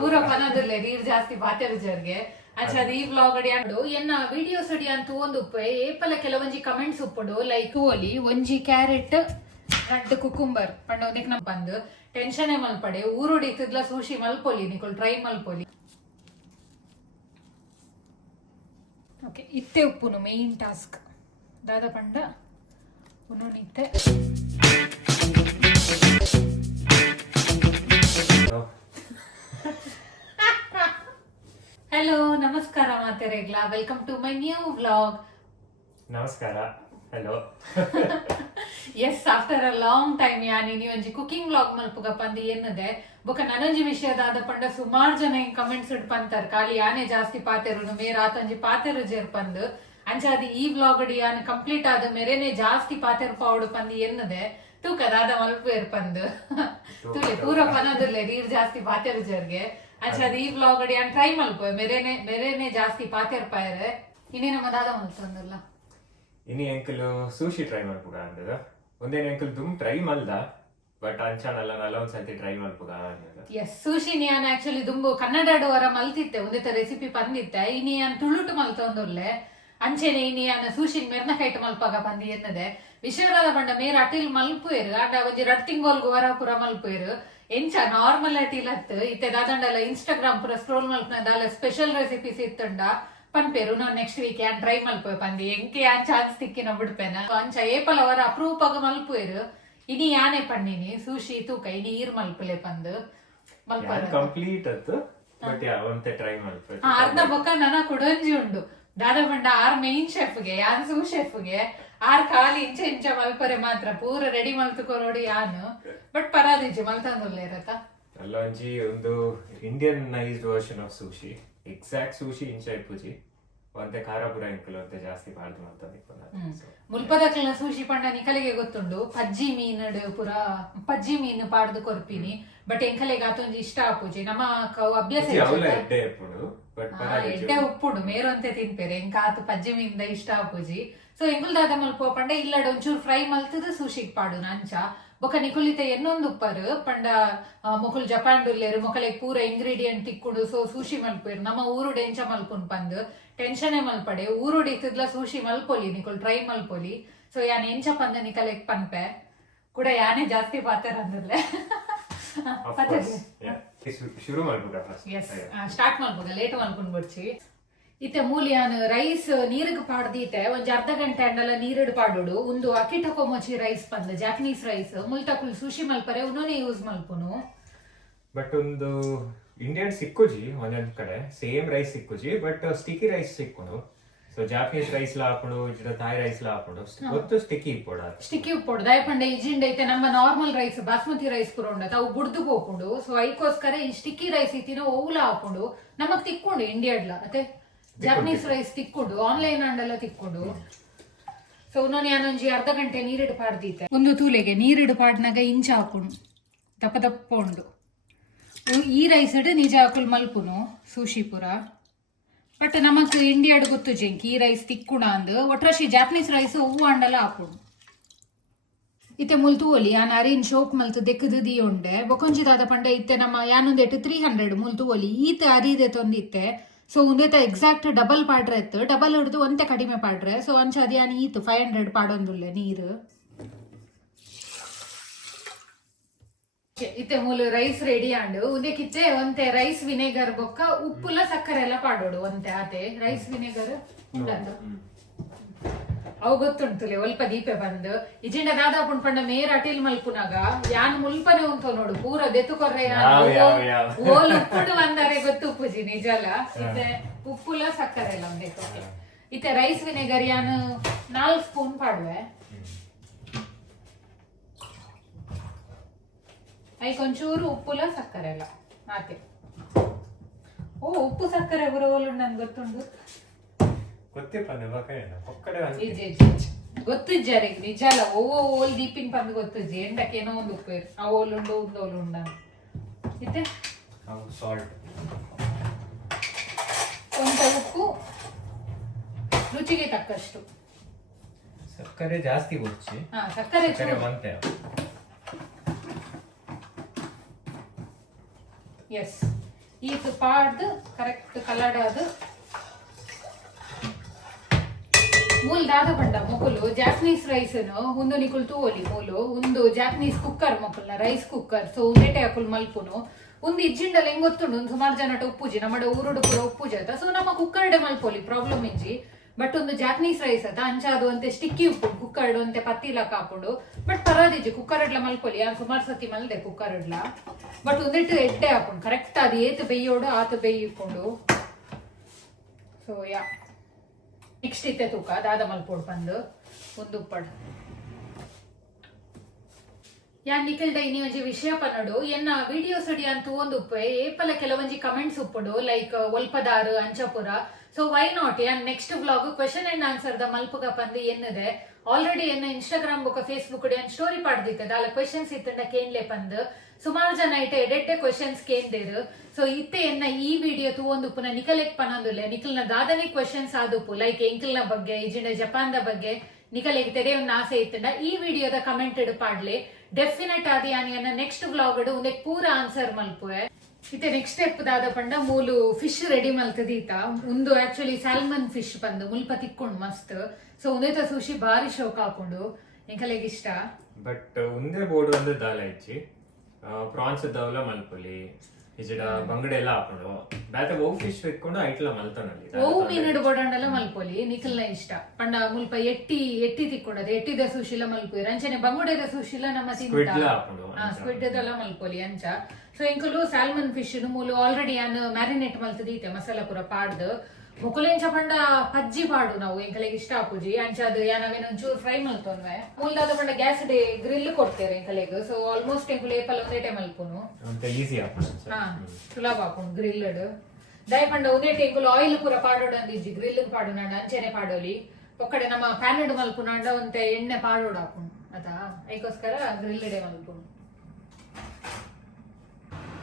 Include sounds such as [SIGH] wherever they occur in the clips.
ಪೂರ ಪನದುಲ್ಲೆ ನೀರ್ ಜಾಸ್ತಿ ಬಾತೆರು ಜರ್ಗೆ ಅಂಚದ ಈ ವ್ಲಾಗ್ ಅಡಿ ಅಂಡು ಎನ್ನ ವಿಡಿಯೋಸ್ ಅಡಿ ಅಂತ ಒಂದು ಉಪ್ಪೆ ಏಪಲ ಕೆಲವೊಂಜಿ ಕಮೆಂಟ್ಸ್ ಉಪ್ಪುಡು ಲೈಕ್ ಓಲಿ ಒಂಜಿ ಕ್ಯಾರೆಟ್ ರೆಡ್ ಕುಕುಂಬರ್ ಪಂಡ ಒಂದಿಕ್ ನಮ್ ಬಂದು. ಟೆನ್ಷನ್ ಮಲ್ಪಡೆ. ಊರುಡಿ ತಿದ್ಲ ಸೂಶಿ ಮಲ್ಪೊಲಿ ನಿಕೊಲ್ ಟ್ರೈ ಮಲ್ಪೊಲಿ. ಓಕೆ ಇತ್ತೆ ಉಪ್ಪುನು ಮೇನ್ ಟಾಸ್ಕ್ ದಾದ ಪಂಡ ಉನ್ನೋನಿತ್ತೆ ಹಲೋ ನಮಸ್ಕಾರ ಮಾತೆರೆಗ್ಲ welcome to my new vlog ನಮಸ್ಕಾರ. Hello yes after a long time ಯಾನಿ ನೀವು ಒಂಜಿ ಕುಕಿಂಗ್ ವ್ಲಾಗ್ ಮಲ್ಪುಗ ಪಂದು ಎನ್ನದೆ. ಬೊಕ ನನೊಂಜಿ ವಿಷಯದಾದ ಪಂಡ ಸುಮಾರು ಜನ ಹಿಂಗ್ ಕಮೆಂಟ್ಸ್ ಇಡ್ ಪಂತಾರ ಖಾಲಿ ಯಾನೆ ಜಾಸ್ತಿ ಪಾತೆರು ಮೇರ ಆತೊಂಜಿ ಪಾತೆರು ಜೇರ್ ಪಂದು ಅಂಚಾದಿ ಈ ವ್ಲಾಗ್ ಅಡಿ ಯಾನ್ ಕಂಪ್ಲೀಟ್ ಆದ ಮೇರೆನೆ ಜಾಸ್ತಿ ಪಾತೆರು ಪಾವಡು ಪಂದಿ ಎನ್ನದೆ. ತೂಕ ದಾದ ಮಲ್ಪು ಇರ್ಪಂದು ತುಳಿ ತುಲೆ ಪೂರ ಪನದುಲ್ಲೆ ನೀರ್ ಜಾಸ್ತಿ ಪಾತೆರು ಜೇರ್ಗೆ ಅಂಚಾದಿ ಈ ಬ್ಲಾಗ್ ಅಡಿ ಅಂಡ್ ಟ್ರೈ ಮಲ್ಪು. ಮೇರೆನೆ ಮೇರೆನೆ ಜಾಸ್ತಿ ಪಾತೆರ್ ಪಾಯರೆ ಇನ್ನೇ ನಮ್ಮ ದಾದ ಮಲ್ತಂದಲ್ಲ ಇನಿ ಎಂಕಲ್ ಸೂಶಿ ಟ್ರೈ ಮಲ್ಪುಗ ಅಂದದ ಒಂದೇನು ಎಂಕಲ್ ದುಮ್ ಟ್ರೈ ಮಲ್ದ ಬಟ್ ಅಂಚಾಣಲ್ಲ ನಲ್ಲ ಒಂದ್ಸತಿ ಟ್ರೈ ಮಲ್ಪುಗ ಎಸ್ ಸೂಶಿ ನಾನು ಆಕ್ಚುಲಿ ದುಂಬು ಕನ್ನಡಡುವರ ಮಲ್ತಿತ್ತೆ ಒಂದೇ ರೆಸಿಪಿ ಪಂದಿತ್ತೆ. ಇನಿ ನಾನು ತುಳುಟು ಮಲ್ತೊಂದುಲ್ಲೆ ಅಂಚೆನೆ ಇನಿ ಅನ್ನ ಸೂಶಿನ್ ಮೆರ್ನ ಕೈಟ್ ಮಲ್ಪಾಗ ಪಂದಿ ಎನ್ನದೆ ಮೇರ ಅಟಿಲ್ ಮಲ್ಪುಯರು ಆಟ ಒಂಜಿ ರಡ್ ತಿಂಗೋಲ್ಗು ವರ ಪುರ ಮಲ್ಪುಯರು. ಎಂಚ ನಾರ್ಮಲ್ ಅಟಿಲ್ ಹತ್ತು ಇತ್ತೆ ದಾದಂಡಲ ಇನ್ಸ್ಟಾಗ್ರಾಮ್ ಪುರ ಸ್ಕ್ರೋಲ್ ಮಲ್ಪನ ದಾಲ ಸ್ಪೆಷಲ್ ರೆಸಿಪೀಸ್ ಇತ್ತುಂಡ ಪನ್ಪೇರು. ನಾನು ನೆಕ್ಸ್ಟ್ ವೀಕ್ ಯಾನ್ ಟ್ರೈ ಮಲ್ಪೋಯ್ ಪಂದಿ. ಎಂಕೆ ಯಾನ್ ಚಾನ್ಸ್ ತಿಕ್ಕಿನ ಬಿಡ್ಪೇನ. ಅಂಚ ಏಪಲ್ ಅವರ ಅಪ್ರೂಪಾಗ ಮಲ್ಪುಯರು. ಇನಿ ಯಾನೇ ಪಣ್ಣಿನಿ. ಸೂಶಿ ತೂಕ ಇನಿ ಈರ್ ಮಲ್ಪಲೆ ಪಂದು. ಮಲ್ಪರ ಕಂಪ್ಲೀಟ್ ಅತ್ತು ಬಟ್ ಯಾ ಒಂತೆ ಟ್ರೈ ಮಲ್ಪು ಅರ್ಧ ಬೊಕ್ಕ ನನ ಕುಡೊಂಜಿ ಉಂಡು. ದಾದ ಪಂಡ ಆರ್ ಮೇನ್ ಶೆಫ್ಗೆ ಯಾನ್ ಸೂ ಶೆಫ್ಗೆ ಆರ್ ಖಾಲಿ ಇಂಚ ಇಂಚ ಮಲ್ಪರೆ ಮಾತ್ರ ಪೂರ ರೆಡಿ ಮಲ್ತುಕೊರೋಡಿ ಯಾನು. ಬಟ್ ಪರಾದಿಜ್ಜಿ ಮಲ್ತಂದುಲ್ಲೆ ಇರತ್ತ? ಅಲ್ಲ ಒಂಜಿ ಒಂದು Indianised version of sushi exact sushi ಇಂಚ ಇಪ್ಪುಜಿ ಒಂತೆ ಖಾರ ಪುರ ಇಂಕಲು ಒಂತೆ ಜಾಸ್ತಿ ಸೂಶಿ ಪಂಡ ನಿಕಲಿಗೆ ಗೊತ್ತುಂಡು. ಪಜ್ಜಿ ಮೀನಡು ಪುರ ಪಜ್ಜಿ ಮೀನು ಪಾಡ್ದು ಕೊರ್ಪಿನಿ. ಬಟ್ ಎಂಕಲೆಗೆ ಆತೊಂಜಿ ಇಷ್ಟ ಆಪುಜಿ ನಮ್ಮ ಕವು ಅಭ್ಯಾಸ. ಎಡ್ಡೆ ಉಪ್ಪುಡು ಮೇರೊಂತೆ ತಿನ್ಪೇರೆ. ಎಂಕ ಆತು ಪಜ್ಜಿ ಮೀನ್ದ ಇಷ್ಟ ಆಪುಜಿ ಸೊ ಎಂಗುಲ್ ದಾದ ಮಲ್ಪ ಪಂಡ ಇಲ್ಲಡ ಒಂಚೂರು ಫ್ರೈ ಮಲ್ತದ ಸೂಶಿಗ್ ಪಾಡು ನಂಚ. ಬೊಕ ನಿಕುಲಿತ ಎನ್ನೊಂದು ಉಪ್ಪರು ಪಂಡ ಮೊಕುಲ್ ಜಪಾನ್ ಡುಲ್ಲೇರು ಮೊಕಲೆಗ್ ಪೂರ ಇಂಗ್ರೀಡಿಯಂಟ್ ತಿಕ್ಕುಡು ಸೊ ಸೂಶಿ ಮಲ್ಪೇರು ನಮ್ಮ ಊರು ಡೆಂಚ ಮಲ್ಪುನ್ ಪಂದು. ಟೆನ್ಷನ್ ಮಲ್ಪಡೆ. ಊರು ಇತ್ತಿದ್ಲ ಸೂಶಿ ಮಲ್ಪೊಲಿ ನಿಕುಲ್ ಟ್ರೈ ಮಲ್ಪೊಲಿ. ಸೊ ಯಾನ್ ಎಂಚ ಪಂದ ನಿಕಲೆಗ್ ಪನ್ಪೆ. ಕೂಡ ಯಾನೇ ಜಾಸ್ತಿ ಪಾತ್ರ ಅಂದ್ರೆ ಶುರು ಫಸ್ಟ್ ಸ್ಟಾರ್ಟ್ ಮಾಡ್ಬೋದ ಲೇಟ್ ಮಾಡ್ಕೊಂಡ್ ಬಿಡ್ಸಿ ಇತ್ತೆ ಮೂಲಿಯಾನ್ ರೈಸ್ ನೀರಿಗೆ ಪಾಡ್ದೀತೆ ಒಂಜ್ ಅರ್ಧ ಗಂಟೆ ಅಂಡಲ ನೀರಿಡ್ ಪಾಡೋಡು. ಒಂದು ಅಕಿಟಕೊಮೊಚಿ ರೈಸ್ ಪಂದ್ ಜಾಪನೀಸ್ ರೈಸ್. ಮುಲ್ತಕುಲ್ ಸುಶಿ ಮಲ್ಪರೆ ಉನ್ನೋನೆ ಯೂಸ್ ಮಲ್ಪುನು. ಬಟ್ ಒಂದು ಇಂಡಿಯನ್ ಸಿಕ್ಕುಜಿ ಒಂದೊಂದ್ ಕಡೆ ಸೇಮ್ ರೈಸ್ ಸಿಕ್ಕುಜಿ ಬಟ್ ಸ್ಟಿಕಿ ರೈಸ್ ಸಿಕ್ಕುನು. ಸೊ ಜಾಪನೀಸ್ ರೈಸ್ ಲ ಹಾಕೊಂಡು ಇದ್ರ ಥಾಯ್ ರೈಸ್ ಲ ಹಾಕೊಂಡು. ಗೊತ್ತು ಸ್ಟಿಕಿ ಇಪ್ಪೋಡ ಸ್ಟಿಕ್ಕಿ ದಾಯ ದಯಪಂಡೆ ಇಜಿಂಡ್ ಐತೆ ನಮ್ಮ ನಾರ್ಮಲ್ ರೈಸ್ ಬಾಸ್ಮತಿ ರೈಸ್ ಪೂರ ತಾವು ಬುಡ್ದು ಹೋಗ್ಕೊಂಡು ಸೊ ಐಕೋಸ್ಕರ ಈ ಸ್ಟಿಕ್ಕಿ ರೈಸ್ ಇತ್ತಿನ ಓವುಲ ಹಾಕೊಂಡು. ನಮಗ್ ತಿಕ್ಕೊಂಡು ಇಂಡಿಯಾಡ್ಲ ಮತ್ತೆ ಜಾಪನೀಸ್ ರೈಸ್ ತಿಕ್ಕೊಂಡು ಆನ್ಲೈನ್ ಅಂಡೆಲ್ಲ ತಿಕ್ಕೊಂಡು. ಸೊ ನಾನು ಯಾನೊಂಜಿ ಅರ್ಧ ಗಂಟೆ ನೀರಿಡು ಪಾಡ್ದೀತೆ ಒಂದು ತೂಲೆಗೆ ನೀರಿಡು ಪಾಡ್ನಾಗ ಇಂಚ ಹಾಕೊಂಡು ದಪ್ಪ ದಪ್ಪ ಉಂಡು. ಈ ರೈಸ್ ಇಡು ನಿಜ ಹಾಕುಲ್ ಮಲ್ಪುನು ಸೂಶಿ ಪುರ. ಬಟ್ ನಮಕ್ ಇಂಡಿಯಾಡ್ ಗೊತ್ತು ಜೆಂಕ್ ಈ ರೈಸ್ ತಿಕ್ಕುಣ ಅಂದ್. ಒಟ್ರಾಶಿ ಜಾಪನೀಸ್ ರೈಸ್ ಹೂವು ಅಂಡಲ್ಲ ಹಾಕೊಂಡು ಇತ್ತೆ ಮುಲ್ತು ಒಲಿ ಆ ಅರಿನ್ ಶೋಕ್ ಮಲ್ತು ದೆಕ್ಕದು ದಿ ಉಂಡೆ. ಬೊಕೊಂಜಿದಾದ ದಾದ ಪಂಡ ಇತ್ತೆ ನಮ್ಮ ಯಾನೊಂದು ಎಟ್ಟು ತ್ರೀ ಹಂಡ್ರೆಡ್ ಮುಲ್ತು ಒಲಿ ಈತ ಅರಿದೆ ತೊಂದಿತ್ತೆ. ಸೊ ಉಂದೆತ ಎಕ್ಸಾಕ್ಟ್ ಡಬಲ್ ಪಾಡ್ರೆ ಇತ್ತು. ಡಬಲ್ ಹಿಡ್ದು ಒಂತೆ ಕಡಿಮೆ ಪಾಡ್ರೆ. ಸೊ ಒಂದು ಸದ್ಯ ನೀತು ಫೈವ್ ಹಂಡ್ರೆಡ್ ಪಾಡೊಂದುಲ್ಲೆ ನೀರು. ಇತ್ತೆ ಮೂಲ ರೈಸ್ ರೆಡಿ ಆಂಡು. ಉದಕ್ಕಿತ್ತೆ ಒಂತೆ ರೈಸ್ ವಿನೆಗರ್ ಬೊಕ್ಕ ಉಪ್ಪುಲ ಸಕ್ಕರೆ ಎಲ್ಲ ಪಾಡೋಡು ಒಂತೆ ಆತೆ. ರೈಸ್ ವಿನೆಗರ್ ಅವು ಗೊತ್ತುಂಟುಲೆ ಒಲ್ಪ ದೀಪೆ ಬಂದು. ಇಜಿಂಡ ದಾದ ಪುಂಡ್ ಮೇರ್ ಅಟಿಲ್ ಮಲ್ಪುನಾಗ ಯಾನ್ ಮುಲ್ಪನೆ ಉಂಟು ನೋಡು ಪೂರ ದೆತ್ತು ಕೊರ್ರೆ ಯಾವ, ಯಾವ, ಯಾವ. ಓಲ್ ಉಪ್ಪುಡು ಬಂದರೆ ಗೊತ್ತು ಉಪ್ಪುಜಿ ನಿಜಲ ಇತ್ತೆ ಉಪ್ಪುಲ ಸಕ್ಕರೆ ಎಲ್ಲ ಬೇಕು ಇತ್ತೆ ರೈಸ್ ವಿನೆಗರ್ ಯಾನ್ ನಾಲ್ಕು ಸ್ಪೂನ್ ಪಾಡುವೆ. ಐಕ್ ಒಂಚೂರು ಉಪ್ಪುಲ ಸಕ್ಕರೆ ಎಲ್ಲ ಮಾತೆ ಓ ಉಪ್ಪು ಸಕ್ಕರೆ ಬರೋಲು ನನ್ಗೆ ಗೊತ್ತುಂಡು ಗೊತ್ತಿಪ್ಪ ನಿಮ್ಮಕೇನ ಒಕ್ಕಡೆ ಇಜ್ಜಿ, ಇಜ್ಜಿ, ಇಜ್ಜಿ. ಗೊತ್ತಿಜ್ಜಾರಿ ನಿಜ. ಅಲ್ಲ ಓ ಓಲ್ ದೀಪಿನ ಪಂದ್ ಗೊತ್ತಿಜ್ಜಿ ಎಂಡಕ್ಕೆ ಏನೋ ಒಂದು ಉಪ್ಪು ಇರು ಆ ಓಲ್ ಉಂಡು ಒಂದು ಓಲ್ ಉಂಡ ಇತ್ತೆ ಸಾಲ್ಟ್ ಒಂದು ಉಪ್ಪು ರುಚಿಗೆ ತಕ್ಕಷ್ಟು. ಸಕ್ಕರೆ ಜಾಸ್ತಿ ಗೊಚ್ಚಿ ಹಾ ಸಕ್ಕರೆ ಸಕ್ಕರೆ ಚೂರು. ಮಂತೆ ಎಸ್ ಈತ್ ಪಾಡ್ದು ಕರೆಕ್ಟ್ ಕಲಡಾದು ಮೂಲ್ ದಾದ ಪಂಡ ಮುಕುಲು ಜಾಪನೀಸ್ ರೈಸ್ ಉಂದು ನಿಕುಲ್ ತೂವಲಿ ಮೂಲು ಒಂದು ಜಾಪನೀಸ್ ಕುಕ್ಕರ್ ಮಕ್ಕಳ ರೈಸ್ ಕುಕ್ಕರ್ ಸೊ ಉಂಡೆಟೆ ಅಕುಲ್ ಮಲ್ಪುನು. ಒಂದು ಇಜ್ಜಿಂಡಲ್ ಹೆಂಗ್ ಗೊತ್ತುಂಡು? ಒಂದು ಸುಮಾರು ಜನ ಉಪ್ಪುಜಿ ನಮ್ಮ ಊರುಡು ಪೂರ ಉಪ್ಪುಜಿ ಆತ ಸೊ ನಮ್ಮ ಕುಕ್ಕರ್ಡೆ ಮಲ್ಪೊಲಿ ಪ್ರಾಬ್ಲಮ್ ಇಂಜಿ. ಬಟ್ ಒಂದು ಜಾಪನೀಸ್ ರೈಸ್ ಆತ ಅಂಚಾದು ಅಂತೆ ಸ್ಟಿಕ್ಕಿ ಉಪ್ಪು ಕುಕ್ಕರ್ಡ್ ಅಂತೆ ಪತ್ತಿಲ ಹಾಕೊಂಡು. ಬಟ್ ಪರಾದಿಜಿ ಕುಕ್ಕರ್ ಅಡ್ಲ ಮಲ್ಪೊಲಿ ಯಾರು ಸುಮಾರು ಸತಿ ಮಲ್ದೆ ಕುಕ್ಕರ್ ಅಡ್ಲ ಬಟ್ ಒಂದಿಟ್ಟು ಎಡ್ಡೆ ಹಾಕೊಂಡು ಕರೆಕ್ಟ್ ಅದು ಏತು ಬೇಯೋಡು ಆತು ಬೇಯಿಕೊಂಡು ಸೊ ಯಾ ನೆಕ್ಸ್ಟ್ ಇತ್ತೆ ತೂಕ ದಾದ ಮಲ್ಪೋಡ್ ಬಂದು ಒಂದು ಉಪ್ಪಡ್. ಯಾನ್ ನಿಖಿಲ್ ಡೈನಿ ಒಂಜಿ ವಿಷಯ ಪನ್ನಡು ಎನ್ನ ವಿಡಿಯೋ ಸಡಿ ಅಂತ ಒಂದು ಏಪಲ ಕೆಲವೊಂಜಿ ಕಮೆಂಟ್ಸ್ ಉಪ್ಪುಡು ಲೈಕ್ ಒಲ್ಪದಾರು, ಅಂಚಪುರ. ಸೊ ವೈ ನಾಟ್ ಯಾನ್ next blog question and answer the ಮಲ್ಪುಗ ಪಂದು ಎನ್ನದೆ. ಆಲ್ರೆಡಿ ಎನ್ನ ಇನ್ಸ್ಟಾಗ್ರಾಮ್ ಬುಕ್ ಫೇಸ್ಬುಕ್ ಡಿ ಸ್ಟೋರಿ ಪಾಡ್ದಿತ್ತದ, ಅಲ್ಲ ಕ್ವೆಶನ್ಸ್ ಇತ್ತಂಡ ಕೇನ್ಲೆ ಪಂದು. ಸುಮಾರು ಜನ ಐತೆ ಎಡೆಟ್ಟೆ ಕ್ವೆಶನ್ಸ್ ಕೇಂದೇರು ಸೊ ಇತ್ತೆ ಎನ್ನ ಈ ವಿಡಿಯೋ ತೂವೊಂದು ನಿಕಲೆಕ್ ನಿಖಲೆಕ್ ಪನಂದುಲ್ಲೆ ನಿಖಲ್ನ ದಾದನೆ ಕ್ವೆಶನ್ಸ್ ಆದುಪ್ಪು ಲೈಕ್ ಎಂಕಿಲ್ನ ಬಗ್ಗೆ ಇಜಿಂಡ ಜಪಾನ್ದ ಬಗ್ಗೆ ನಿಖಲೆಗ್ ತೆರೆ ಒಂದು ಆಸೆ ಇತ್ತಂಡ. ಈ ವಿಡಿಯೋದ ಕಮೆಂಟ್ ಇಡು ಪಾಡ್ಲೆ. ಡೆಫಿನೆಟ್ ಆದಿ ನೆಕ್ಸ್ಟ್ ಬ್ಲಾಗ್ ಇಡು ಒಂದೇ ಪೂರ ಆನ್ಸರ್ ಮಲ್ಪುವೆ. ಇತ್ತೆ ನೆಕ್ಸ್ಟ್ ಸ್ಟೆಪ್ ದಾದ ಪಂಡ ಮೂಲು ಫಿಶ್ ರೆಡಿ ಮಲ್ತದೀತ. ಒಂದು ಆಕ್ಚುಲಿ ಸ್ಯಾಲ್ಮನ್ ಫಿಶ್ ಬಂದು, ಮುಲ್ಪ ತಿಕ್ಕೊಂಡು ಮಸ್ತ್. ಸೊ ಒಂದೇತ ಸುಶಿ ಬಾರಿ ಶೋಕ್ ಹಾಕೊಂಡು ಎಂಕಲೆಗ್ ಇಷ್ಟ? ಬಟ್ ಒಂದೇ ಬೋರ್ಡ್ ಒಂದು ದಾಲ ಇಚ್ಚಿ ಪ್ರಾನ್ಸ್ ದವಲ ಮಲ್ಪೊಲಿ ಇಜಡ ಬಂಗಡೆ ಎಲ್ಲ ಹಾಕೊಂಡು ಬ್ಯಾತ ಓ ಫಿಶ್ ಇಟ್ಕೊಂಡು ಐಟ್ಲ ಮಲ್ತಾನಲ್ಲಿ ಓವು ಮೀನುಡು ಬೋಡಂಡಲ ಮಲ್ಪೊಲಿ ನಿಖಲ್ನ ಇಷ್ಟ. ಪಂಡ ಮುಲ್ಪ ಎಟ್ಟಿ ಎಟ್ಟಿ ತಿಕ್ಕೊಡದು ಎಟ್ಟಿದ ಸುಶಿಲ ಮಲ್ಪುಯರ್ ಅಂಚನೆ ಬಂಗುಡೆದ ಸುಶಿಲ ನಮ್ಮ ಹಾಕೊಂಡು ಸ್ಕ್ವಿಡ್ ಅದೆಲ್ಲ ಮಲ್ಪೊಲಿ ಅಂಚ. ಸೊ ಇಂಕಲು ಸ್ಯಾಲ್ಮನ್ ಫಿಶ್ ಮೂಲು ಆಲ್ರೆಡಿ ಯಾನ್ ಮ್ಯಾರಿನೇಟ್ ಮಲ್ತದೀತೆ ಮಸಾಲ ಪೂರ ಪಾಡ್ದು. ಮುಕುಲೆಂಚ ಪಂಡ ಪಜ್ಜಿ ಪಾಡು ನಾವು ಎಂಕಲೆಗೆ ಇಷ್ಟ ಆಪುಜಿ ಅಂಚ ಅದು ಯಾನವೇನ ಒಂಚೂರು ಫ್ರೈ ಮಲ್ತೊನ್ವೆ ಮೂಲದಾದ ಪಂಡ ಗ್ಯಾಸ್ ಡೇ ಗ್ರಿಲ್ ಕೊಡ್ತೇವೆ ಎಂಕಲೆಗ್. ಸೊ ಆಲ್ಮೋಸ್ಟ್ ಎಂಕುಲು ಏಪಲ್ ಒಂದೇ ಟೈಮ್ ಮಲ್ಪುನು ಈಸಿ ಹಾ ಸುಲಭ ಪಂಡ ಗ್ರಿಲ್ಲಡ್ ದಯಪಂಡ ಒಂದೇ ಟೇಂಕುಲ್ ಆಯಿಲ್ ಪೂರ ಪಾಡೋಡು ಅಂದಿಜ್ಜಿ. ಗ್ರಿಲ್ ಪಾಡು ನಾಡ ಅಂಚೆನೆ ಪಾಡೋಲಿ. ಒಕ್ಕಡೆ ನಮ್ಮ ಪ್ಯಾನೆಡ್ ಮಲ್ಪು ನಾಂಡ ಒಂತೆ ಎಣ್ಣೆ ಪಾಡೋಡು ಆಪುನು ಅದಾ? ಅದಕ್ಕೋಸ್ಕರ ಗ್ರಿಲ್ಡೆ ಮಲ್ಪುಂಡು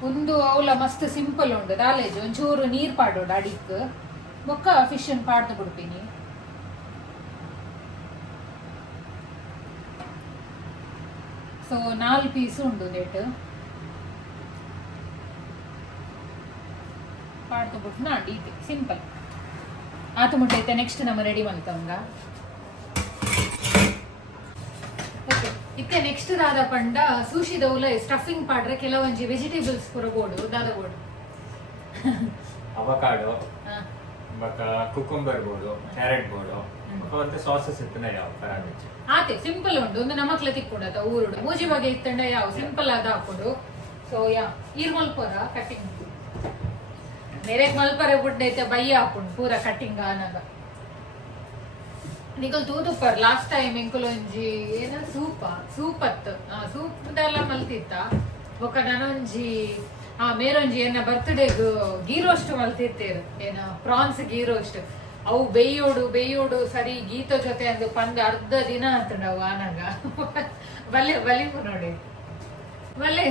ಒಂದು ಅವಲ ಮಸ್ತ್ ಸಿಂಪಲ್ ಉಂಡು ದಾಲೇಜ್. ಒಂಚೂರು ನೀರ್ ಪಾಡೋಡು ಅಡಿಕ್. ಫಿಶ್ ಪಾಡ್ದು ಬಿಡ್ತೀನಿ. ಸೊ ನಾಲ್ ಪೀಸ್ ಉಂಡು ನೇಟ್ ಪಾಡ್ದು ಬಿಟ್ಟು ಡೀಟಿ ಸಿಂಪಲ್ ಆತು ಮುಟ್ಟೈತೆ ನೆಕ್ಸ್ಟ್ ನಮ್ಮ ರೆಡಿ ಮಲ್ತವಂಗ ಓಕೆ ಇತ್ತೆ ನೆಕ್ಸ್ಟ್ ದಾದ ಪಂಡ ಸೂಶಿ ದೌಲ ಸ್ಟಫಿಂಗ್ ಪಾಡ್ರೆ ಕೆಲವೊಂಜಿ ವೆಜಿಟೇಬಲ್ಸ್ ಪೂರ ಬೋಡು ದಾದ ಬೋಡು ಅವಕಾಡೋ ಬಕ ಕುಕುಂಬರ್ ಬೋರ್ಡು ಕ್ಯಾರೆಟ್ ಬೋರ್ಡು ಮತ್ತೆ ಸಾಸಸ್ ಇತ್ತನ ಯಾವ ಪರಾಮಿಚ್ಚಿ ಆತೆ ಸಿಂಪಲ್ ಉಂಟು. ಒಂದು ನಮಕ್ಲ ತಿಕ್ಕೊಂಡತ ಊರುಡು. ಮೂಜಿ ಬಗೆ ಇತ್ತಂಡ ಯಾವ ಸಿಂಪಲ್ ಆದ ಹಾಕೊಡು. ಸೊ ಯಾ ಈರ್ ಮಲ್ಪರ ಕಟಿಂಗ್ ನೆರೆಗ್ ಮಲ್ಪರೆ ಬುಡ್ಡೈತೆ ಬಯ್ಯ ಹಾಕೊಂಡು ಪೂರ ಕಟಿಂಗ್ ಆನಗ ನಿಕಲ್ ತೂದುಪ್ಪರ್ ಲಾಸ್ಟ್ ಟೈಮ್ ಎಂಕುಲು ಒಂಜಿ ಏನ ಸೂಪ ಸೂಪ್ ಸೂಪತ್ ಸೂಪ್ ಎಲ್ಲ ಮಲ್ತಿತ್ತ? ಬೊಕ ನನೊಂಜಿ ಆ, ಮೇರೊಂಜಿ, ಏನ ಬರ್ತ್ಡೇ ಗೀ ರೋಸ್ಟ್ ಮಲ್ತಿರ್ತೇರು. ಏನ, ಪ್ರಾನ್ಸ್ ಗೀ ರೋಸ್ಟ್ ಅವು ಬೇಯೋಡು ಬೇಯೋಡು, ಸರಿ, ಗೀತ ಜೊತೆ ಅಂದು ಪಂದ್ ಅರ್ಧ ದಿನ ಅಂತ ನಾವು ಆನಂಗ. ಬಲಿ ಬಲಿಪು ನೋಡಿ. ಬಲೆ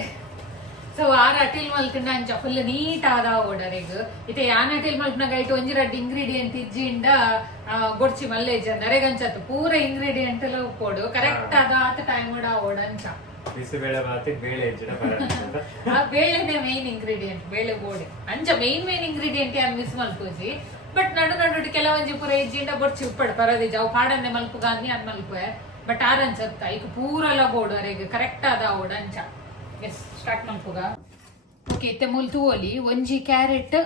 ಸೊ ಆರ ಅಟಿಲ್ ಮಲ್ತಿಂಡ ಅಂಚ ಫುಲ್ ನೀಟ್ ಆದ ಓಡರೆಗ್ ಇತ್ತೆ ಯಾನ್ ಅಟಿಲ್ ಮಲ್ಪನಾಗ ಒಂಜಿ ರಡ್ಡ್ ಇಂಗ್ರೀಡಿಯಂಟ್ ಇಜ್ಜಿಂಡ ಗೊಡ್ಚಿ ಮಲ್ಲೇಜ್, ನರೆಗಂಚತ್ತು. ಪೂರ ಇಂಗ್ರೀಡಿಯೆಂಟ್ ಎಲ್ಲ ಕೊಡು ಕರೆಕ್ಟ್ ಆದ ಆತ ಟೈಮ್ ಓಡ ಓಡಂಚ ಬಿಸಿಬೇಳೆ ಬಾತಿ ಬೇಳೆ ಆ ಬೇಳೆನೇ ಮೇನ್ ಇಂಗ್ರೀಡಿಯೆಂಟ್ ಬೇಳೆ ಬೋಡೆ ಅಂಚ ಮೇನ್ ಮೇನ್ ಇಂಗ್ರೀಡಿಯೆಂಟ್ ಯಾರು ಮಿಸ್ ಮಲ್ಕೋಜಿ? ಬಟ್ ನಡು ನಡು ಕೆಲವೊಂಜಿ ಪೂರ ಇಜ್ಜಿಂಡ ಬೊಡ್ಚಿ ಉಪ್ಪಡ್ ಪರದಿಜ್. ಅವು ಪಾಡನ್ನೇ ಮಲ್ಪುಗ ಅನ್ನಿ ಅನ್ ಮಲ್ಪುವೆ ಬಟ್ ಆರಂಚತ್ತ ಈಗ ಪೂರಲ ಗೋಡು ಅರೆಗ್ ಕರೆಕ್ಟ್ ಆದ ಅಂಚ ಎಸ್ ಸ್ಟಾರ್ಟ್ ಮಲ್ಪುಗ ಓಕೆ ಇತ್ತೆ ಮೂಲ್ ತೂವಲಿ, ಒಂಜಿ ಕ್ಯಾರೆಟ್,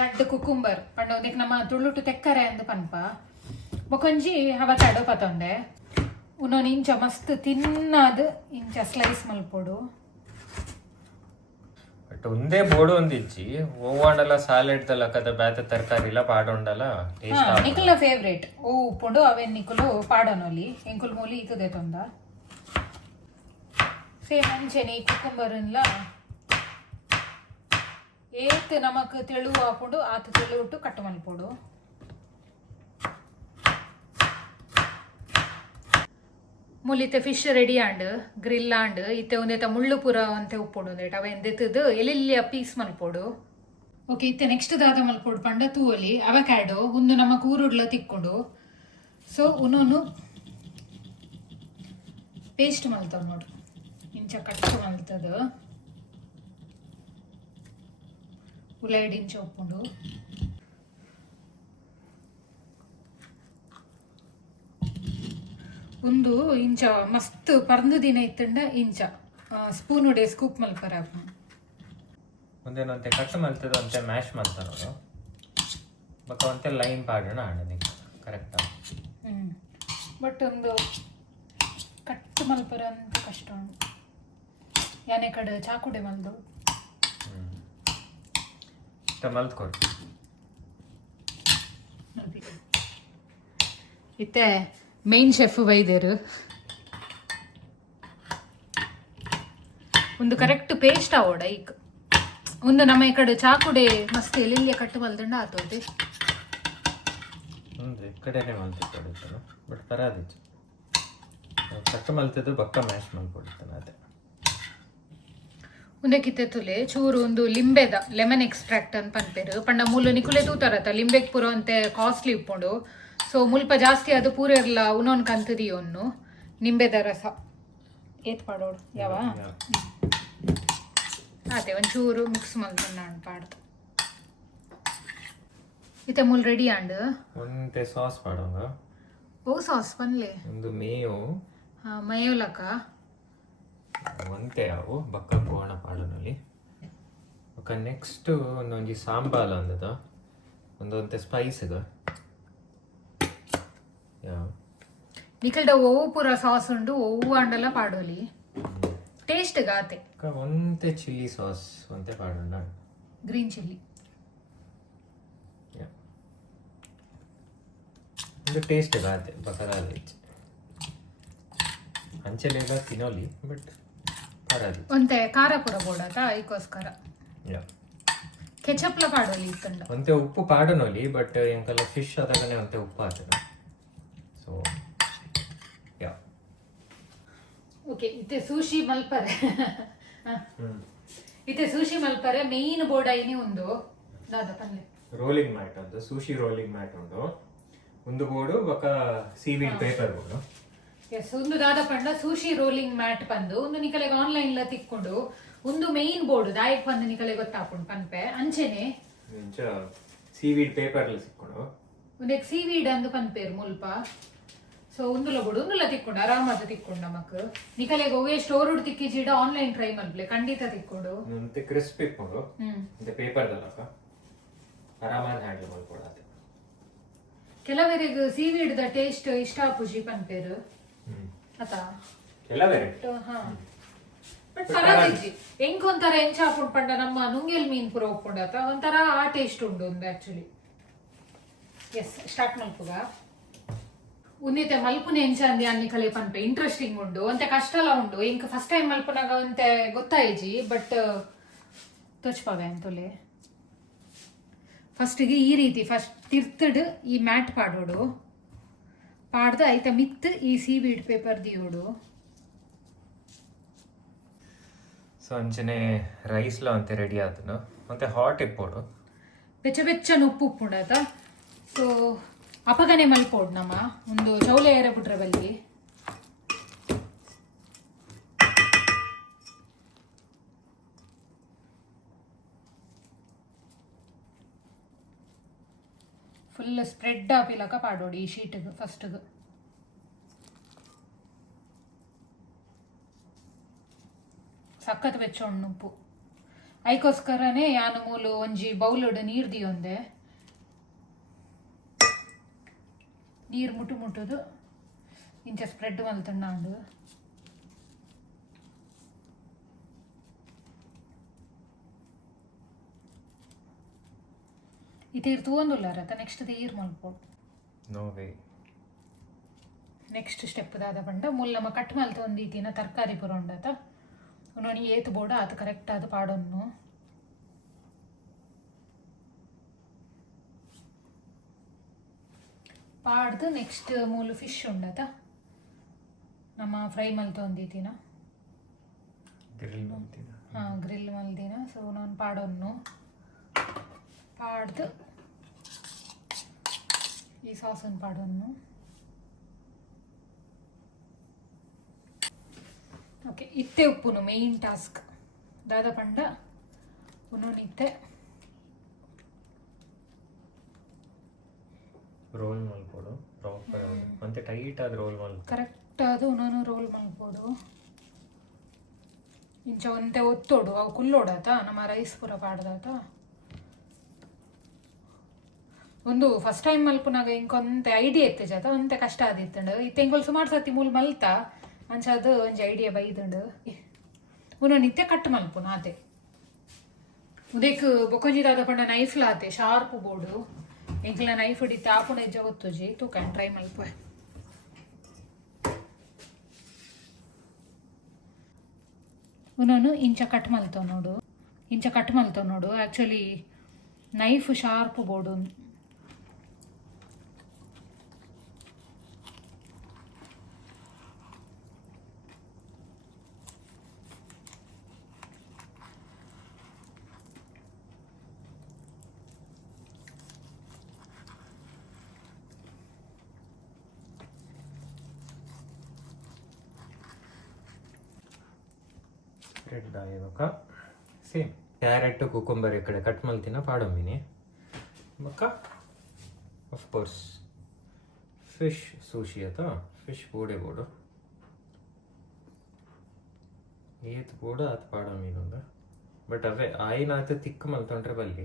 ರಡ್ಡ್ ಕುಕುಂಬರ್. ಪಂಡ ನಮ್ಮ ತುಳುಟು ತೆಕ್ಕರೆ ಅಂದ್ ಪನ್ಪ. ಬೊಕೊಂಜಿ ತಡೋ ಪತೊಂಡೆ ಉನ್ನೊಂದು ಇಂಚ ಮಸ್ತ್ ತಿನ್ನಾದ್ ಇಂಚ ಸ್ಲೈಸ್ ಮಲ್ಪೊಡು ಬಟ್ ಒಂದೇ ಬೋಡು ಒಂದಿಚ್ಚಿ ಓವಾಂಡಲ ಸಾಲೆಡ್ ಕದ ಬ್ಯಾತ ತರಕಾರಿ ಇಲ್ಲ ಪಾಡೊಂಡಲ ನಿಕುಲ ಫೇವ್ರೇಟ್ ಓ ಉಪ್ಪುಂಡು ಅವೇನ್ ನಿಕುಲು ಪಾಡನೊಲಿ. ಎಂಕುಲ್ ಮೂಲಿ ಇತದೆ ತೊಂದ. ಸೇಮ್ ಅಂಚೆನೆ ಈ ಕುಕ್ಕುಂಬರನ್ಲ ಏತ್ ನಮಕ್ ತೆಳು ಹಾಕೊಂಡು ಆತ ತೆಳು ಉಟ್ಟು ಕಟ್ ಮಲ್ಪೊಡು ಮುಲಿತೆ ಫಿಶ್ ರೆಡಿ ಆಂಡ್ ಗ್ರಿಲ್ ಆಂಡ್, ಇತ್ತೆ ಒಂದೇತ ಮುಳ್ಳು ಪುರ ಅಂತ ಉಪ್ಪೊಡು ಒಂದೇಟ ಅವ ಎಂದೆತ್ತದು ಎಲೆಲ್ಲಿಯ ಪೀಸ್ ಮಲ್ಪೋಡು. ಓಕೆ ಇತ್ತೆ ನೆಕ್ಸ್ಟ್ ದಾದ ಮಲ್ಪೋಡು ಪಂಡ ತೂವಲಿ ಅವಕ್ಯಾಡೋ ಒಂದು ನಮ್ಮ ಕೂರುಡ್ಲ ತಿಕ್ಕೊಂಡು. ಸೊ ಉನ್ನೊಂದು ಪೇಸ್ಟ್ ಮಲ್ತವ ನೋಡು. ಇಂಚ ಕಟ್ ಮಲ್ತದ. ಉಳ್ಳಾಗಡ್ಡಿ ಇಂಚ ಉಪ್ಪುಂಡು. ಒಂದು ಇಂಚ ಮಸ್ತ್ ಪರ್ದು ದಿನ ಇತ್ತಂಡ ಇಂಚ. ಸ್ಪೂನ್ ಉಡೆ ಸ್ಕೂಪ್ ಮಲ್ಪರ ಒಂದೇನಂತೆ ಕಟ್ ಮಲ್ತದ ಅಂತೆ ಮ್ಯಾಶ್ ಮಾಡ್ತಾರ ಬಕ್ಕ ಒಂತೆ ಲೈನ್ ಪಾಡೋಣ ಆಡೋದು ಕರೆಕ್ಟ್ ಹ್ಞೂ ಬಟ್ ಒಂದು ಕಟ್ ಮಲ್ಪರ ಅಂತ ಕಷ್ಟ ಉಂಟು. ಯಾನೆ ಕಡೆ ಚಾಕುಡೆ ಮಲ್ದು. ಮಲ್ತ್ಕೊಡು. ಇತ್ತೆ ಮೇನ್ ಶೆಫ್ ಬೈದೇರು ಒಂದು ಕರೆಕ್ಟ್ ಪೇಸ್ಟ್ ಆವೋಡ ಈಗ. ಒಂದು ನಮ್ಮ ಈ ಕಡೆ ಚಾಕುಡೆ ಮಸ್ತ್ ಎಲ್ಲಿಯ ಕಟ್ಟು ಮಲ್ದಂಡ ಆತೋದೆ ಕಡೆನೇ ಮಲ್ತಿಕೊಡಿರ್ತಾನೆ ಬಟ್ ಪರಾದಿತ್ತು ಕಟ್ ಮಲ್ತಿದ್ರು ಬಕ್ಕ ಮ್ಯಾಶ್ ಮಲ್ಕೊಡಿರ್ತಾನೆ ಅದೇ. ಉಂದೆ ಕಿತ್ತೆ ತುಲೆ ಚೂರು ಒಂದು ಲಿಂಬೆದ ಲೆಮನ್ ಎಕ್ಸ್ಟ್ರಾಕ್ಟ್ ಅಂತ ಪನ್ಪೇರು. ಪಂಡ ಮೂಲು ನಿಕುಲೆ ತೂತಾರತ ಲಿಂಬೆಗ್ ಪುರೋ ಅಂತೆ ಕಾಸ್ಟ್ಲಿ ಇಪ್ಪುಂಡು ಸೊ ಮುಲ್ಪ ಜಾಸ್ತಿ ಅದು ಪೂರ ಇರಲ್ಲ ಉನ್ನೊಂದು ಕಂತದಿ ಒಂದು ನಿಂಬೆದ ರಸ. ಏತ್ ಪಾಡೋಡು ಯಾವ? ಅದೇ ಒಂಚೂರು ಮಿಕ್ಸ್ ಮಲ್ಕೊಂಡ ಪಾಡ್ದು ಇತ್ತೆ ಮುಲ್ ರೆಡಿ ಆಂಡ್? ಒಂತೆ ಸಾಸ್ ಪಾಡೋಂಗ ಓ ಸಾಸ್ ಪನ್ಲೆ. ಒಂದು ಮೇಯೋ. ಮಯೋಲಕ. ಒಂತೆ ಅವು ಬಕ್ಕ ಕೋಣ ಪಾಡೋನಲ್ಲಿ. ಒಕ ನೆಕ್ಸ್ಟ್ ಒಂದೊಂಜಿ ಸಾಂಬಾಲ ಅಂದದ. ಒಂದೊಂದೆ ಸ್ಪೈಸ್ ಯಾವ ನಿಕಲ್ಡ ಓವು ಪೂರ ಸಾಸ್ ಉಂಡು ಓವು ಅಂಡಲ ಪಾಡೋಲಿ ಟೇಸ್ಟ್ ಗಾತೆ ಬೊಕ್ಕ ಒಂತೆ ಚಿಲ್ಲಿ ಸಾಸ್ ಒಂತೆ ಪಾಡೋಣ ಗ್ರೀನ್ ಚಿಲ್ಲಿ ಒಂದು ಟೇಸ್ಟ್ ಗಾತೆ ಬಕರಾಲಿ ಅಂಚೆಲೆಲ್ಲ ತಿನ್ನೋಲಿ ಬಟ್ ಪರಾದಿ ಒಂತೆ ಖಾರ ಪುರ ಬೋಡಾತ ಐಕೋಸ್ಕರ ಯಾ ಕೆಚಪ್ಲ ಪಾಡೋಲಿ ಇತ್ತಂಡ ಒಂತೆ ಉಪ್ಪು ಪಾಡನೋಲಿ ಬಟ್ ಎಂಕಲ್ಲ ಫಿಶ್ ಆದಾಗನೇ ಒಂತೆ ಉಪ್ಪು ಹಾಕ್ತದೆ ಸೊ ಯಾ ಓಕೆ ಇತ್ತೆ ಸೂಶಿ ಮಲ್ಪರೆ. [LAUGHS] ಇತ್ತೆ ಸೂಶಿ ಮಲ್ಪರೆ ಮೇನ್ ಬೋರ್ಡ್ ಐನಿ ಉಂದು. ದಾದ ಪಲ್ಲೆ. ರೋಲಿಂಗ್ ಮ್ಯಾಟ್ ಅಂತ ಸೂಶಿ ರೋಲಿಂಗ್ ಮ್ಯಾಟ್ ಉಂಡು ಒಂದು ಬೋರ್ಡು ಬೊಕ್ಕ ಸೀವೀಡ್ ಪೇಪರ್ ಬೋರ್ಡು. ಎಸ್ ಒಂದು ದಾದ ಪಂಡ ಸೂಶಿ ರೋಲಿಂಗ್ ಮ್ಯಾಟ್ ಪಂದು. ಒಂದು ನಿಕಲೆಗೆ ಆನ್ಲೈನ್ ಲ ತಿಕ್ಕೊಂಡು. ಒಂದು ಮೇನ್ ಬೋರ್ಡ್ ದಾಯಕ್ ಬಂದು ನಿಕಲೆ ಗೊತ್ತಾಪುಂಡು ಪನ್ಪೆ. ಅಂಚೆನೆ. ಸೀವೀಡ್ ಪೇಪರ್ ಸಿಕ್ಕೊಂಡು. ಒಂದು ಸೀವೀಡ್ ಅಂದು ಪನ್ಪೆರ್ ಮುಲ್ಪ. ಸೊ ಒಂದುಲ ಬೋಡು ಒಂದುಲ ತಿಕ್ಕೊಂಡು ಆರಾಮಾದ ತಿಕ್ಕೊಂಡು ನಮಕ್. ನಿಕಲೆಗೆ ಹೋಗಿ ಸ್ಟೋರ್ ಹುಡ್ ತಿಕ್ಕಿ ಜೀಡ ಆನ್ಲೈನ್ ಟ್ರೈ ಮಾಡ್ಲೆ ಖಂಡಿತ ತಿಕ್ಕೊಂಡು. ಮತ್ತೆ ಕ್ರಿಸ್ಪ್ ಇಕ್ಕೊಂಡು ಮತ್ತೆ ಪೇಪರ್ ಹ್ಯಾಂಡಲ್ ಮಾಡ್ಕೊಡತ್ತೆ ಕೆಲವರಿಗೆ ಸೀವೀಡ್ದ ಟೇಸ್ಟ್ ಇಷ್ಟ ಆಪುಜಿ ಪನ್ಪೇರು ಅತ ಎಲ್ಲ ವೆರೈಟಿ ಹಾ. ಬಟ್ ಪರವಾಗಿಜ್ಜಿ ಎಂಕ್ ಒಂಥರ ಎಂಚ ಹಾಕೊಂಡ್ ಪಂಡ ನಮ್ಮ ನುಂಗೆಲ್ ಮೀನ್ ಪುರ ಹೋಗ್ಕೊಂಡ ಒಂಥರ ಆ ಟೇಸ್ಟ್ ಉಂಡು ಒಂದು ಆಕ್ಚುಲಿ ಎಸ್ ಸ್ಟಾರ್ಟ್ ಮಲ್ಪುಗ ಉನ್ನಿತೆ ಮಲ್ಪುನೆ ಎಂಚಂದಿ ಅನ್ನಿ ಕಲೆ ಪನ್ಪೆ ಇಂಟ್ರೆಸ್ಟಿಂಗ್ ಉಂಡು ಒಂತೆ ಕಷ್ಟಲ ಉಂಡು ಇಂಕ್ ಫಸ್ಟ್ ಟೈಮ್ ಮಲ್ಪುನಾಗ ಒಂತೆ ಗೊತ್ತಾಯಿಜಿ ಬಟ್ ತೋಚ್ಪವೆ ಅಂತೊಲೆ. ಫಸ್ಟಿಗೆ ಈ ರೀತಿ ಫಸ್ಟ್ ತಿರ್ತಡ್ ಈ ಮ್ಯಾಟ್ ಪಾಡೋಡು. ಪಾಡ್ದ ಐತ ಮಿತ್ ಈ ಸೀವೀಡ್ ಪೇಪರ್ ದಿಯೋಡು. ಸೊ ಅಂಚನೆ ರೈಸ್ಲ ಅಂತೆ ರೆಡಿ ಆತನು. ಮತ್ತೆ ಹಾಟ್ ಇಪ್ಪೋಡು. ಬೆಚ್ಚ ಬೆಚ್ಚ ಉಪ್ಪು ಉಪ್ಪುಂಡಾತ ಸೊ ಅಪಗನೆ ಮಲ್ಕೋಡ್ ನಮ್ಮ ಒಂದು ಚೌಲೆ ಏರ ಬಿಟ್ರೆ ಬಲ್ಲಿ ಫುಲ್ ಸ್ಪ್ರೆಡ್ ಆಪಿಲಕ ಪಾಡೋಡಿ ಈ ಶೀಟ್ಗೆ ಫಸ್ಟ್ಗೆ ಸಖತ್ ಬೆಚ್ಚೊಣ್ಣು ಉಪ್ಪು ಐಕೋಸ್ಕರನೇ ಯಾನು ಮೂಲು ಒಂಜಿ ಬೌಲುಡು ನೀರ್ದಿ ದಿಯೊಂದೆ ನೀರು ಮುಟ್ಟು ಮುಟ್ಟುದು ಇಂಚ ಸ್ಪ್ರೆಡ್ ಮಲ್ತಣ್ಣಾಂಡು ಇತೀರ್ ತೂವೊಂದುಲ್ಲ ರತ ನೆಕ್ಸ್ಟ್ ಈರ್ ಮಲ್ಪೋಡು ನೋ ವೇ ನೆಕ್ಸ್ಟ್ ಸ್ಟೆಪ್ ದಾದ ಪಂಡ ಮುಲ್ಲ ನಮ್ಮ ಕಟ್ ಮಲ್ತ ಒಂದು ಈತಿನ ತರಕಾರಿ ಪುರ ಉಂಡತ. ಉನ್ನೋನಿ ಏತು ಬೋಡ ಅದು ಕರೆಕ್ಟ್ ಆದ ಪಾಡೊನ್ನು ಪಾಡ್ದು ನೆಕ್ಸ್ಟ್ ಮೂಲು ಫಿಶ್ ಉಂಡತ ನಮ್ಮ ಫ್ರೈ ಮಲ್ ಒಂದೀತಿನ ಗ್ರಿಲ್ ಹಾಂ ಗ್ರಿಲ್ ಮಲ್ದಿನ. ಸೊ ನಾನು ಪಾಡೊನ್ನು ಪಾಡ್ದು ಈ ಸಾಸನ್ನು ಪಾಡೊನ್ನು ಓಕೆ ಇತ್ತೆ ಉಪ್ಪುನು ಮೇಯ್ನ್ ಟಾಸ್ಕ್ ದಾದ ಪಂಡ ಉನು ಒಂತೆ ಟೈಟ್ ಆಗಿ ರೋಲ್ ಮಾಡ್ಬೋದು. ಕರೆಕ್ಟ್ ಅದು ನಾನು ರೋಲ್ ಮಾಡ್ಬೋದು. ಇಂಚ ಒಂತೆ ಒತ್ತೋಡು ಅವು ಕುಲ್ಲೋಡಾತ ನಮ್ಮ ರೈಸ್ ಪೂರ ಪಾಡ್ದಾತ ಒಂದು ಫಸ್ಟ್ ಟೈಮ್ ಮಲ್ಪುನಾಗ ಇಂಕೊಂತೆ ಐಡಿಯಾ ಇತ್ತು ಜಾತ ಒಂತೆ ಕಷ್ಟ ಆದಿತ್ತುಂಡು ಇತ್ತೆ ಇಂಕೊಲ್ ಸುಮಾರು ಸತಿ ಮೂಲ್ ಮಲ್ತ ಅಂಚ ಅದು ಒಂಜಿ ಐಡಿಯಾ ಬೈದುಂಡು. ಉನ್ನ ನಿತ್ಯ ಕಟ್ ಮಲ್ಪುನ ಅದೇ ಉದೇಕ್ ಬೊಕೊಂಜಿ ದಾದ ಪಂಡ ನೈಫ್ ಲಾತೆ ಶಾರ್ಪ್ ಬೋರ್ಡು ನೈಫ್ ಹಿಡಿತ ಆಪುಣ ಇಜ್ಜ ಗೊತ್ತುಜಿ ತೂಕ ಟ್ರೈ ಮಲ್ಪುವೆ ನಾನು ಇಂಚ ಕಟ್ ಮಲ್ತವ್ ನೋಡು. ಇಂಚ ಕಟ್ ಮಲ್ತವ್ ನೋಡು. Actually knife sharp board red ಆಯ್ಬೇಕ same carrot cucumber ಈ ಕಡೆ ಕಟ್ ಮಲ್ತಿನ ಪಾಡೊಮ್ಮಿನಿ ಬೊಕ್ಕ ಆಫ್ ಕೋರ್ಸ್ ಫಿಶ್ ಸೂಶಿ ಅಥವಾ ಫಿಶ್ ಬೋಡೆ ಬೋಡು ಏತ್ ಬೋಡ ಆತ್ ಪಾಡೊಮ್ಮಿನೊಂದು ಬಟ್ ಅವೇ ಆಯಿನ ಆತ ತಿಕ್ಕ ಮಲ್ತೊಂಡ್ರೆ ಬಲ್ಲಿ.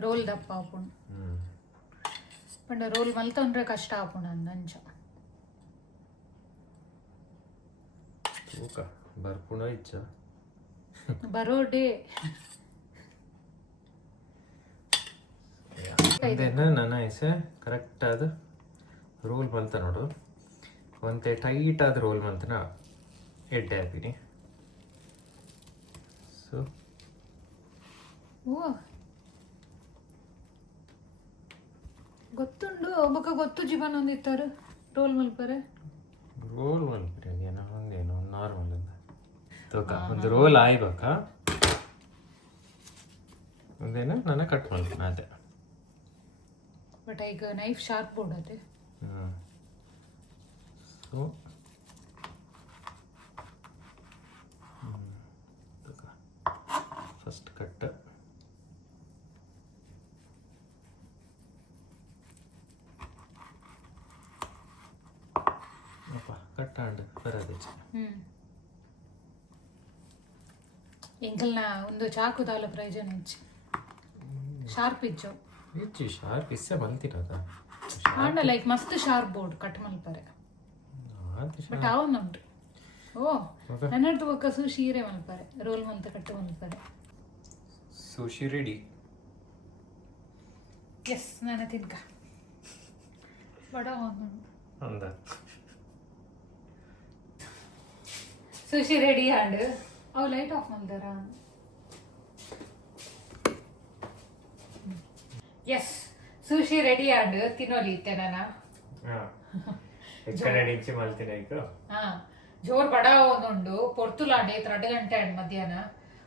ರೋಲ್ ದಪ್ಪ ಆಪುಂಡು ಹ್ಮ್. ಪಂಡ ರೋಲ್ ಮಲ್ತೊಂಡ್ರೆ ಕಷ್ಟ ಆಪುಣ ಅಂದಂಚ ತೂಕ. ಇಚ್ಚ ಬರೋ ಡೇ ಅದೇನ ನನ್ನ ಹೆಸೆ ಕರೆಕ್ಟ್ ಆದ ರೋಲ್ ಬಂತ ನೋಡು. ಒಂತೆ ಟೈಟ್ ಆದ ರೋಲ್ ಬಂತನ ಎಡ್ಡೆ ಹಾಕಿನಿ ಸೊ ಓ ಗೊತ್ತುಂಡು ಒಬ್ಬಕ ಗೊತ್ತು ಜೀವನ ಹೊಂದಿತ್ತಾರ ರೋಲ್ ಮಲ್ಪರೆ ರೋಲ್ ಮಲ್ಪರೆ ಏನೋ ಒಂದೇನೋ ನಾರ್ಮಲ್ ತೂಕ ಒಂದು ರೋಲ್ ಆಯ್ಬೇಕ? ಒಂದೇನ? ನಾನು ಕಟ್ ಮಾಡ್ತೀನಿ ಅದೇ. ಬಟ್ ಈಗ ನೈಫ್ ಶಾರ್ಪ್ ಬೋರ್ಡ್ ಅದೇ. ಸೊ ಫಸ್ಟ್ ಕಟ್ ಕಟ್ ಆಂಡ್ ಬರೋದು ಹ್ಞೂ ಎಂಕಲ್ನ ಒಂದು ಚಾಕು ದಾಲ ಪ್ರಯೋಜನ ಹೆಚ್ಚು. ಶಾರ್ಪ್ ಇಜ್ಜು ಹೆಚ್ಚು ಶಾರ್ಪ್ ಇಸ್ಸೆ ಮಲ್ತಿರೋದ ಆಂಡ ಲೈಕ್ ಮಸ್ತ್ ಶಾರ್ಪ್ ಬೋರ್ಡ್ ಕಟ್ ಮಲ್ಪರೆ ಬಟ್ ಅವನುಂಟು ಓ ನನ್ನದು ನನ್ನಡ್ದು ಒಕ್ಕ ಸುಶೀರೆ ಮಲ್ಪರೆ ರೋಲ್ ಮಂತ ಕಟ್ಟು ಮಲ್ಪರೆ ಸುಶಿ ರೆಡಿ ಎಸ್ ನಾನು ತಿನ್ಕ. ಬಡ ಅಂದ. ಸುಶಿ ರೆಡಿ ಆಂಡ್ ಅವು ಲೈಟ್ ಆಫ್ ಮಾಡ್ದಾರ ಎಸ್ ಸುಶಿ ರೆಡಿ ಆಂಡ್ ತಿನ್ನೋಲಿ ಇತ್ತೆ ನಾನು ಇಂಚಿ ಮಲ್ತಿನ ಈಗ? ಹಾ. ಜೋರ್ ಬಡ ಒಂದುಂಡು. ಪೊರ್ತುಲಾಂಡೆ ಎರಡು ಗಂಟೆ ಅಂಡ್ ಮಧ್ಯಾಹ್ನ.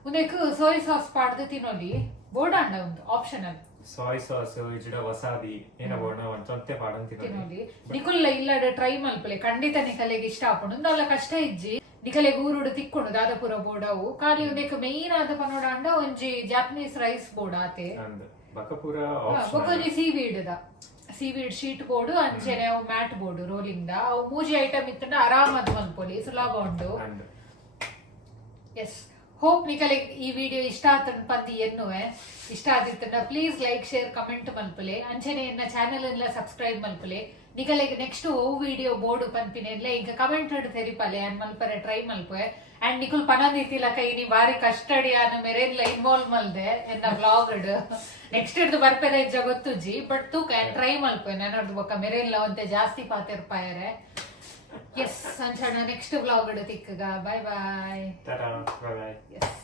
ಉಂದೆಕ್ ಸೋಯ್ ಸಾಸ್ ಪಾಡ್ದು ತಿನ್ನೋಲಿ. ಬೋರ್ಡ್ ಅಂಡ ಒಂದು ಆಪ್ಷನಲ್ ಸಾಯ್ ಸಾಸ್ ಇಜಡ ವಸಾದಿ ಏನ ಬೋರ್ಡ್ ಒಂದು ಸೊಂತೆ ಪಾಡಂತ ತಿನ್ನೋಲಿ. ನಿಕುಲ್ಲ ಇಲ್ಲಡೆ ಟ್ರೈ ಮಲ್ಪಲೆ ಖಂಡಿತ ನಿಕಲೆಗೆ ಇಷ್ಟ ಆಪುಂಡು. ಅಲ್ಲ ಕಷ್ಟ ಇಜ್ಜಿ. ನಿಕಲೆಗೆ ಗೂರುಡು ತಿಕ್ಕುಂಡು ದಾದಪುರ ಬೋಡವು ಕಾಲಿ ಉಂದೆಕ್ ಮೇನ್ ಆದ ಪನೋಡ ಅಂಡ ಒಂಜಿ ಜಾಪನೀಸ್ ರೈಸ್ ಬೋರ್ಡ್ ಆತೆ. ಬೊಕೊಂಜಿ ಸೀವೀಡ್ ದ. ಸೀವೀಡ್ ಶೀಟ್ ಬೋರ್ಡ್ ಅಂಚೆನೆ ಅವು ಮ್ಯಾಟ್ ಬೋರ್ಡ್ ರೋಲಿಂಗ್ ದ. ಅವು ಮೂಜಿ ಐಟಮ್ ಇತ್ತಂಡ ಆರಾಮದ್ ಮಲ್ಕೊಳ್ಳಿ ಸುಲಭ ಉಂಡು. ಎಸ್ ಹೋಪ್ ನಿಕಲೆ ಈ ವಿಡಿಯೋ ಇಷ್ಟ ಆತಂಡ್ ಪಂದಿ ಎನ್ನುವೆ. ಇಷ್ಟ ಆದಿತ್ತಂಡ ಪ್ಲೀಸ್ ಲೈಕ್ ಶೇರ್ ಕಮೆಂಟ್ ಮಲ್ಪಲೆ. ಅಂಚನೆ ಎನ್ನ ಚಾನೆಲ್ ಎಲ್ಲ ಸಬ್ಸ್ಕ್ರೈಬ್ ಮಲ್ಪಲೆ ಲೈಕ್ ನೆಕ್ಸ್ಟ್ ಓ ವಿಡಿಯೋ ಬೋರ್ಡ್ ಪನ್ಪಿನೆಲ್ಲ ಈಗ ಕಮೆಂಟ್ ತೆರಿಪಲೆ ಅನ್ ಮಲ್ಪರೆ ಟ್ರೈ ಮಲ್ಪೆ ಅಂಡ್ ನಿಕುಲ್ ಪನಂದಿತ್ತಿಲ ಕೈ ನೀ ಬಾರಿ ಕಷ್ಟಡಿ ಅನ್ನ ಮೆರೆಲ್ಲ ಇನ್ವಾಲ್ವ್ ಮಲ್ದೆ ಎನ್ನ ಬ್ಲಾಗ್ ನೆಕ್ಸ್ಟ್ ಹಿಡ್ದು ಬರ್ಪೆರೆ ಇಜ್ಜ ಗೊತ್ತುಜ್ಜಿ ಬಟ್ ತೂಕ ಟ್ರೈ ಮಲ್ಪೆ ನನ್ನಡ್ದು ಬೊಕ್ಕ ಇಲ್ಲ ಒಂತೆ ಜಾಸ್ತಿ ಪಾತಿರ್ಪಾಯರೆ. ಎಸ್ ಸಂಚಣ ನೆಕ್ಸ್ಟ್ ವ್ಲಾಗ್ ಇಡೋದು ಇಕ್ಕಗ ಬಾಯ್ ಬಾಯ್ ಬಾಯ್ ಎಸ್